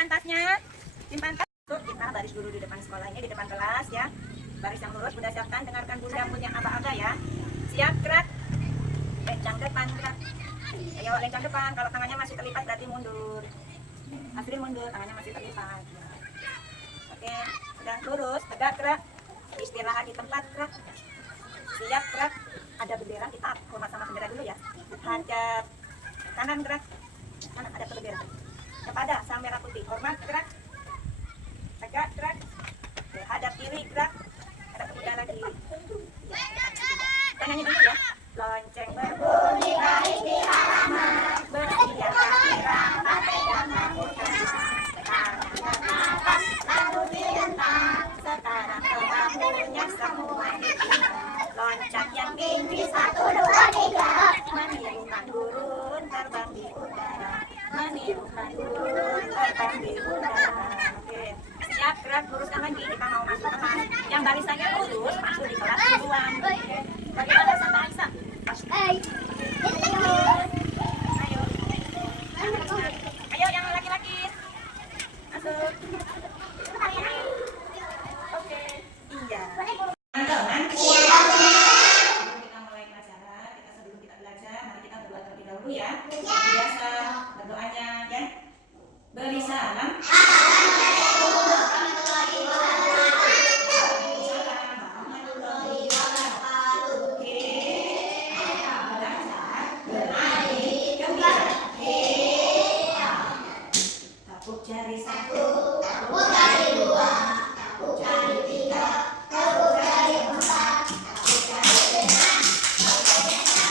simpan tasnya. Simpan tas. Kita baris dulu di depan sekolahnya, di depan kelas ya. Baris yang lurus, Bunda siapkan. Dengarkan Bunda punya aba-aba ya. Siap, gerak. Lencang depan, gerak. Ayo lencang depan. Kalau tangannya masih terlipat berarti mundur. Asri mundur, tangannya masih terlipat. Oke, sudah lurus, tegak, gerak. Istirahat di tempat, gerak. Siap, gerak. Ada bendera, kita hormat sama bendera dulu ya. Hadap kanan, gerak. Kanan ada bendera. Kepada sang merah putih, hormat, gerak. Tegak, gerak. Hadap kiri, gerak. Ada bendera lagi. Kita nyanyi dulu ya. Lonceng berbunyi garis di halaman, bersiaplah kirang pakai dan memutar. Sekarang bernafas lalu ditentang, sekarang kemampuannya semua ditinggal. Loncat yang tinggi 1, 2, 3, menirukan burung terbang di udara, menirukan burung terbang di udara. Oke, siap, gerak, luruskan lagi. Kita mau masuk kelas. Yang barisannya lurus masuk di kelas duluan. Bagaimana sama Aisyah? Ayo yang laki-laki masuk. Oke, iya. Teman-teman, kita mulai pelajaran. Sebelum kita belajar, mari kita berdoa terlebih dahulu ya. Biasa berdoanya ya. Beri salam. Jari 1, tepuk jari 2, tepuk jari 3, tepuk jari 4, tepuk jari 5, tepuk jari 2.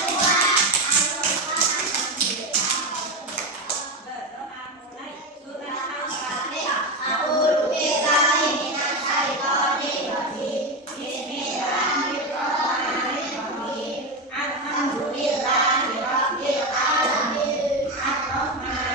Berdoa mulai. Surah Al-Fatihah. A'udzubillahi minasyaitonir rajim. Bismillahirrahmanirrahim. Alhamdulillahirabbil alamin. Ar-Rahmanir-Rahim.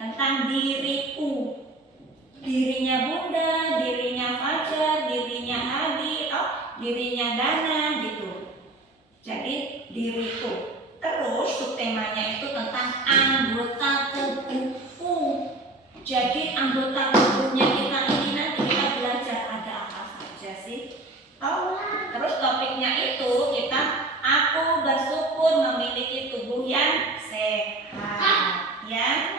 Tentang diriku, dirinya Bunda, dirinya Fajar, dirinya Adi, dirinya Dana gitu. Jadi diriku. Terus subtemanya itu tentang anggota tubuhku. Jadi anggota tubuhnya kita ini nanti kita belajar ada apa saja sih. Terus topiknya itu kita aku bersyukur memiliki tubuh yang sehat ya.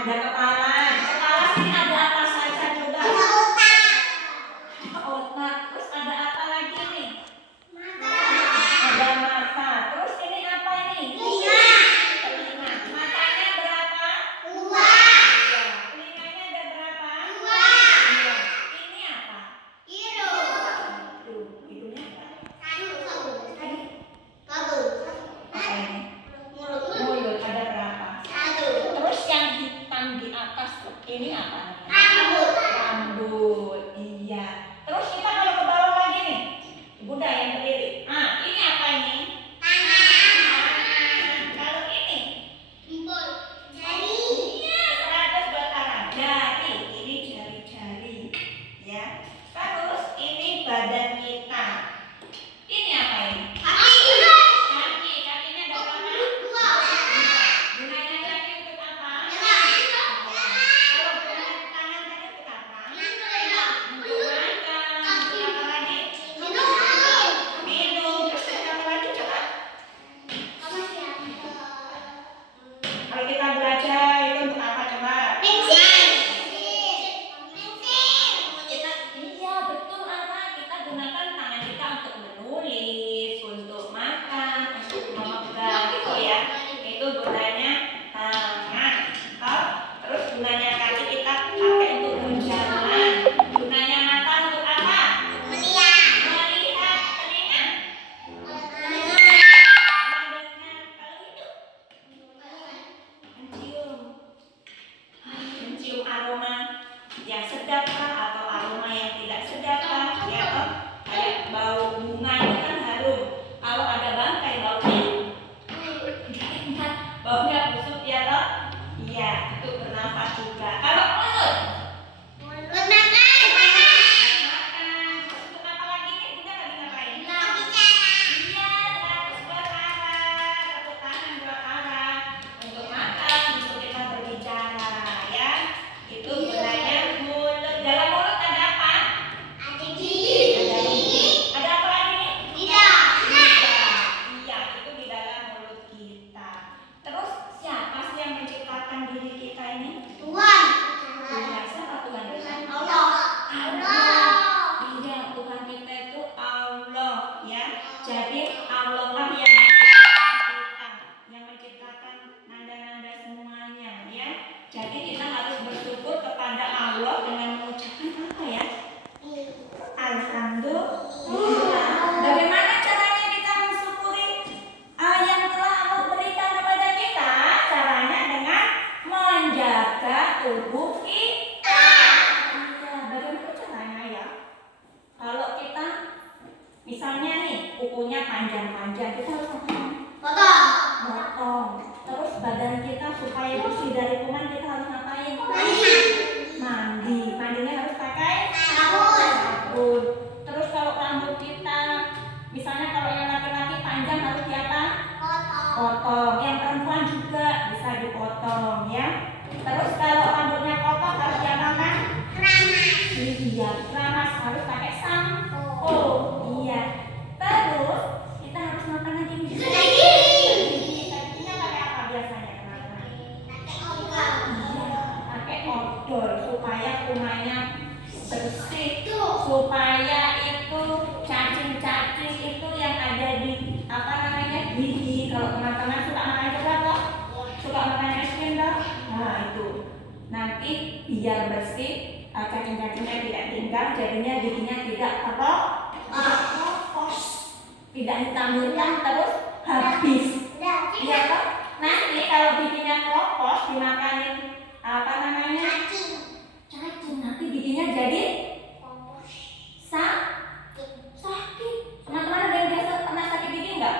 Ada kepala. Di kepala sini ada apa saja coba? Otak. Terus ada apa lagi nih? Ada mata. Terus ini apa ini? Telinga. Matanya berapa? Iya. Telinganya ada berapa? Iya. Ini apa? Hidungnya apa? Apa ini? Mulut ada berapa? Terus yang hitam di atas ini apa? Rambut. Iya. Terus kita kalau ke bawah lagi nih, Bunda yang berdiri. Ini apa ini? Kalau ini? Iya, 100 buat Ara. Jari. Ini jari-jari. Ya. Terus ini badan kita. Ini apa ini? Kaki. Kakinya ada berapa? Gunanya kaki untuk apa? Kalau gunanya tangan tadi untuk apa? Untuk makan. Untuk apa lagi? Minum. Terus untuk apa lagi coba? Kalau kita belajar itu untuk apa coba? Iya betul Ara. Kita gunakan tangan kita untuk menulis, untuk makan, untuk memegang gitu ya. Itu gunanya tangan. Terus gunanya kaki kita pakai untuk berjalan. Gunanya mata untuk apa? Melihat. Telinga. Mendengar. Kalau hidung mencium aroma yang sedap kah atau aroma yang tidak sedap kah? Ya toh? Kayak bau bunga itu kan harum. Kalau ada bangkai baunya enggak enak. Baunya busuk ya toh? Iya, itu bernafas juga. Kalau mulut makan. Terus untuk apa lagi nih? Bunda lagi ngapain? Iya, 100 buat Ara. Tepuk tangan buat Ara. Untuk makan, untuk kita berbicara ya. Itu gunanya mulut. Dalam mulut ada apa? Ada gigi. Ada apa lagi nih? Lidah. Iya, itu di dalam mulut kita. Terus siapa sih yang menciptakan diri kita ini? Tuhan. Siapa Tuhan kita? Allah. Iya, Tuhan kita itu Allah ya. Jadi Allah lah yang menciptakan kita, yang menciptakan nanda-nanda semuanya ya. Jadi kita harus bersyukur kepada Allah dengan mengucapkan apa ya? Alhamdulillah. Bagaimana caranya kita mensyukuri yang telah Allah berikan kepada kita? Caranya dengan menjaga tubuh kita. Iya, bagaimana caranya ya? Kalau kita misalnya nih kukunya panjang-panjang, kita harus motong. Terus badan kita supaya bersih dari kuman, kita harus ngapain? Mandi. Mandinya harus pakai sabun. Terus kalau rambut kita, misalnya kalau yang laki-laki panjang harus diapa? Potong. Yang perempuan juga bisa dipotong ya. Terus kalau rambutnya kotor harus diapakan? Iya, keramas, harus pakai sampo. Iya. Terus kita harus makan lagi nih. Kakinya pakai apa biasanya teman-teman? Iya, pakai odol supaya kumannya bersih, supaya itu cacing-cacing itu yang ada di gigi. Kalau teman-teman suka makan coklat, suka makan es krim dah. Nah itu nanti biar bersih, cacing-cacingnya tidak tinggal, jadinya giginya tidak tidak hitam-hitam terus habis. Iya toh? Nanti kalau giginya keropos dimakanin cacing, nanti giginya jadi sakit. Teman-teman ada yang biasa pernah sakit gigi enggak?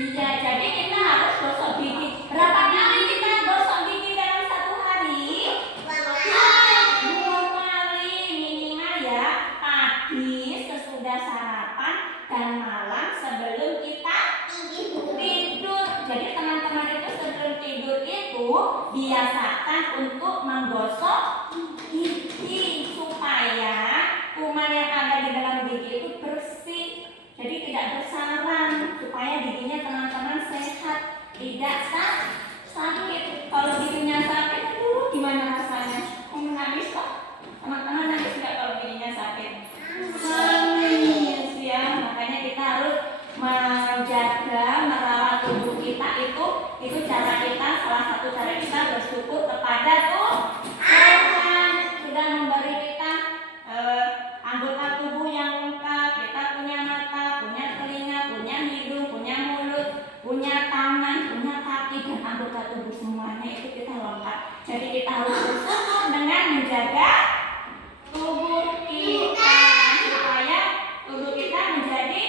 Iya, jadi kita harus gosok gigi. Berapa kali kita gosok gigi dalam satu hari? 2 kali minimal ya. Pagi sesudah sarapan dan malam sebelum kita tidur. Jadi teman-teman itu sebelum tidur itu biasakan untuk menggosok gigi supaya kuman yang ada di dalam gigi itu bersih. supaya giginya teman-teman sehat, tidak sakit. Kalau giginya sakit, aduh gimana rasanya? Mau menangis kok? Teman-teman nangis nggak kalau giginya sakit? Nangis ya. Makanya kita harus menjaga, merawat tubuh kita. Itu cara kita, salah satu cara kita bersyukur kepada Tuhan sudah memberi kita anggota tubuh yang lengkap. Kita punya mata, punya telinga, punya hidung, punya mulut, punya tangan, punya kaki, dan anggota tubuh semuanya itu kita lengkap. Jadi kita harus bersyukur dengan menjaga tubuh kita supaya tubuh kita menjadi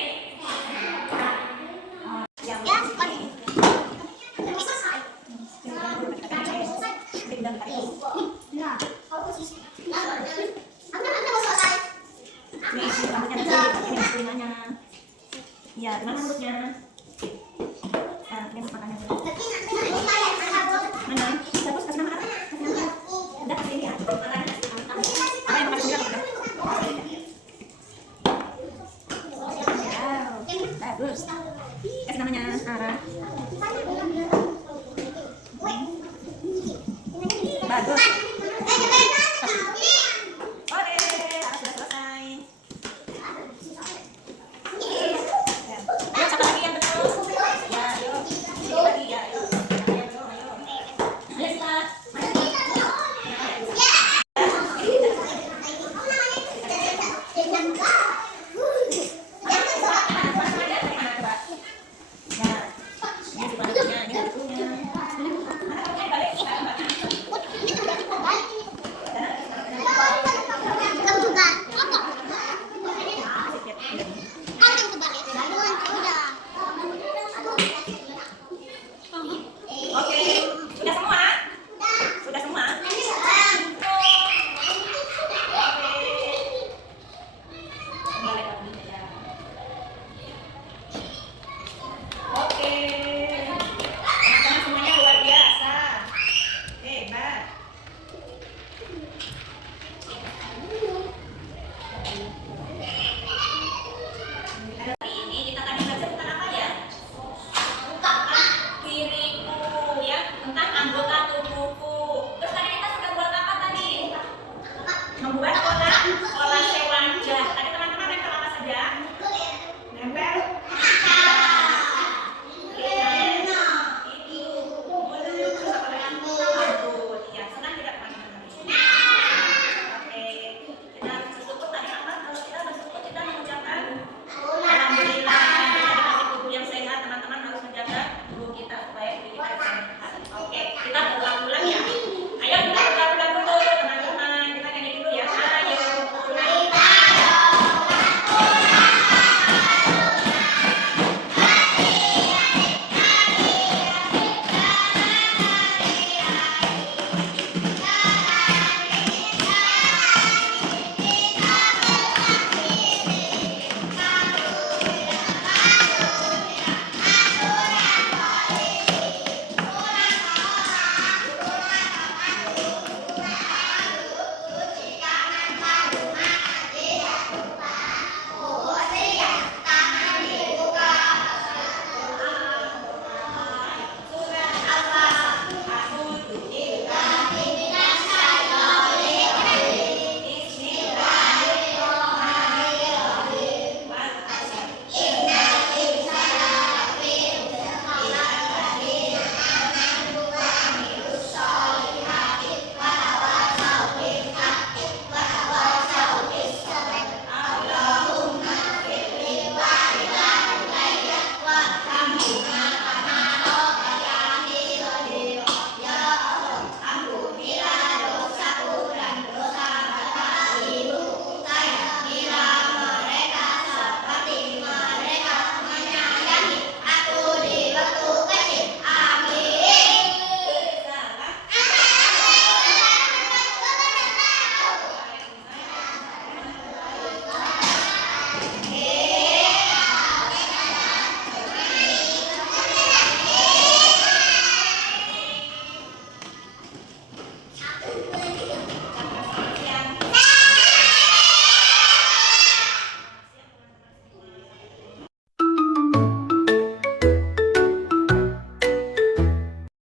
ya, gimana rambutnya? Ini makannya. Mana? Terus kasih nama apa? Udah kasih ini ya. Apa yang makan sendiri apa? Wow, bagus. Kasih namanya Ara.